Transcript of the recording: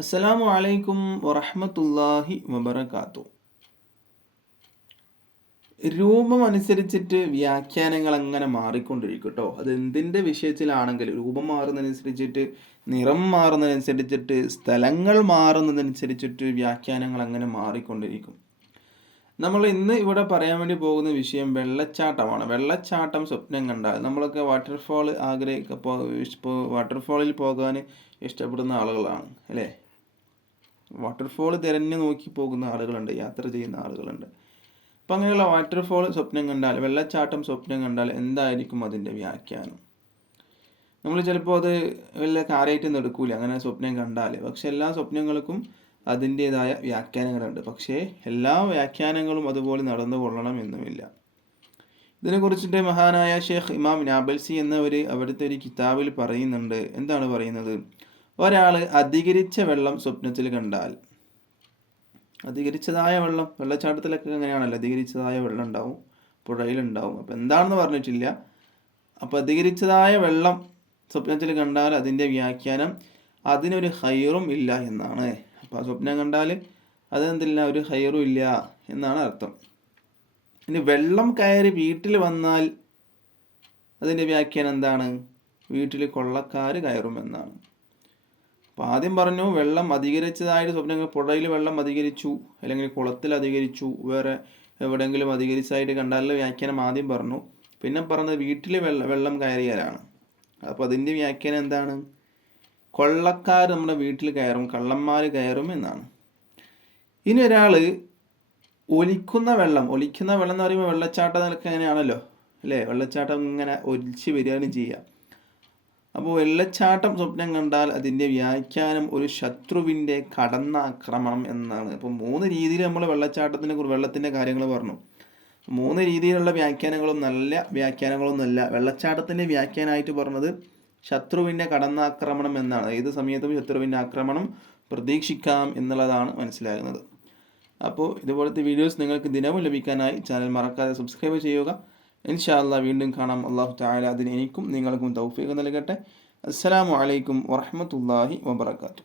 അസ്സലാമു അലൈക്കും വറഹ്മത്തുള്ളാഹി വബറകാതുഹു. രൂപം അനുസരിച്ചിട്ട് വ്യാഖ്യാനങ്ങൾ അങ്ങനെ മാറിക്കൊണ്ടിരിക്കും കേട്ടോ. അത് എന്തിൻ്റെ വിഷയത്തിലാണെങ്കിലും രൂപം മാറുന്നതനുസരിച്ചിട്ട്, നിറം മാറുന്നതനുസരിച്ചിട്ട്, സ്ഥലങ്ങൾ മാറുന്നതനുസരിച്ചിട്ട് വ്യാഖ്യാനങ്ങൾ അങ്ങനെ മാറിക്കൊണ്ടിരിക്കും. നമ്മൾ ഇന്ന് ഇവിടെ പറയാൻ വേണ്ടി പോകുന്ന വിഷയം വെള്ളച്ചാട്ടമാണ്. വെള്ളച്ചാട്ടം സ്വപ്നം കണ്ടാൽ നമ്മളൊക്കെ വാട്ടർഫാൾ ഇപ്പോൾ വാട്ടർഫാളിൽ പോകാൻ ഇഷ്ടപ്പെടുന്ന ആളുകളാണ് അല്ലേ? വാട്ടർഫോൾ തിരഞ്ഞു നോക്കി പോകുന്ന ആളുകളുണ്ട്, യാത്ര ചെയ്യുന്ന ആളുകളുണ്ട്. അപ്പം അങ്ങനെയുള്ള വാട്ടർഫോൾ സ്വപ്നം കണ്ടാൽ, വെള്ളച്ചാട്ടം സ്വപ്നം കണ്ടാൽ എന്തായിരിക്കും അതിൻ്റെ വ്യാഖ്യാനം? നമ്മൾ ചിലപ്പോൾ അത് വല്ല കാര്യമായിട്ടൊന്നും എടുക്കൂല അങ്ങനെ സ്വപ്നം കണ്ടാൽ. പക്ഷെ എല്ലാ സ്വപ്നങ്ങൾക്കും അതിൻ്റേതായ വ്യാഖ്യാനങ്ങളുണ്ട്. പക്ഷേ എല്ലാ വ്യാഖ്യാനങ്ങളും അതുപോലെ നടന്നു കൊള്ളണം എന്നുമില്ല. ഇതിനെക്കുറിച്ചിട്ട് മഹാനായ ഷേഖ് ഇമാം നാബൽസി എന്നവർ അവിടുത്തെ ഒരു കിതാബിൽ പറയുന്നുണ്ട്. എന്താണ് പറയുന്നത്? ഒരാൾ അധികരിച്ച വെള്ളം സ്വപ്നത്തിൽ കണ്ടാൽ, അധികരിച്ചതായ വെള്ളം, വെള്ളച്ചാട്ടത്തിലൊക്കെ എങ്ങനെയാണല്ലോ, അധികരിച്ചതായ വെള്ളം ഉണ്ടാവും, പുഴയിലുണ്ടാവും. അപ്പം എന്താണെന്ന് പറഞ്ഞിട്ടില്ല. അപ്പോൾ അധികരിച്ചതായ വെള്ളം സ്വപ്നത്തിൽ കണ്ടാൽ അതിൻ്റെ വ്യാഖ്യാനം അതിനൊരു ഹൈറും ഇല്ല എന്നാണ്. അപ്പോൾ ആ സ്വപ്നം കണ്ടാൽ അതെന്തില്ല, ഒരു ഹൈറും ഇല്ല എന്നാണ് അർത്ഥം. ഇനി വെള്ളം കയറി വീട്ടിൽ വന്നാൽ അതിൻ്റെ വ്യാഖ്യാനം എന്താണ്? വീട്ടിൽ കൊള്ളക്കാർ കയറുമെന്നാണ്. അപ്പോൾ ആദ്യം പറഞ്ഞു വെള്ളം അധികരിച്ചതായിട്ട് സ്വപ്നങ്ങൾ, പുഴയിൽ വെള്ളം അധികരിച്ചു അല്ലെങ്കിൽ കുളത്തിൽ അധികരിച്ചു, വേറെ എവിടെയെങ്കിലും അധികരിച്ചതായിട്ട് കണ്ടാലുള്ള വ്യാഖ്യാനം ആദ്യം പറഞ്ഞു. പിന്നെ പറഞ്ഞത് വീട്ടിൽ വെള്ളം കയറിയാലാണ്. അപ്പോൾ അതിൻ്റെ വ്യാഖ്യാനം എന്താണ്? കൊള്ളക്കാർ നമ്മുടെ വീട്ടിൽ കയറും, കള്ളന്മാർ കയറും എന്നാണ്. ഇനി ഒരാൾ ഒലിക്കുന്ന വെള്ളം എന്ന് പറയുമ്പോൾ വെള്ളച്ചാട്ടം നിലക്ക് എങ്ങനെയാണല്ലോ അല്ലേ? വെള്ളച്ചാട്ടം ഇങ്ങനെ ഒലിച്ച് വരികയാണ് ചെയ്യുക. അപ്പോൾ വെള്ളച്ചാട്ടം സ്വപ്നം കണ്ടാൽ അതിൻ്റെ വ്യാഖ്യാനം ഒരു ശത്രുവിൻ്റെ കടന്നാക്രമണം എന്നാണ്. അപ്പോൾ 3 രീതിയിൽ നമ്മൾ വെള്ളത്തിൻ്റെ കാര്യങ്ങൾ പറഞ്ഞു. 3 രീതിയിലുള്ള വ്യാഖ്യാനങ്ങളും നല്ല വ്യാഖ്യാനങ്ങളൊന്നുമല്ല. വെള്ളച്ചാട്ടത്തിൻ്റെ വ്യാഖ്യാനമായിട്ട് പറഞ്ഞത് ശത്രുവിൻ്റെ കടന്നാക്രമണം എന്നാണ്. ഏത് സമയത്തും ശത്രുവിൻ്റെ ആക്രമണം പ്രതീക്ഷിക്കാം എന്നുള്ളതാണ് മനസ്സിലാകുന്നത്. അപ്പോൾ ഇതുപോലത്തെ വീഡിയോസ് നിങ്ങൾക്ക് ദിനവും ലഭിക്കാനായി ചാനൽ മറക്കാതെ സബ്സ്ക്രൈബ് ചെയ്യുക. ഇൻഷാ അല്ലാഹ് വീണ്ടും കാണാം. അല്ലാഹു തആല അതിന് എനിക്കും നിങ്ങൾക്കും തൗഫീഖ് നൽകട്ടെ. അസ്സലാമു അലൈക്കും വറഹ്മത്തുള്ളാഹി വബറകാതുഹു.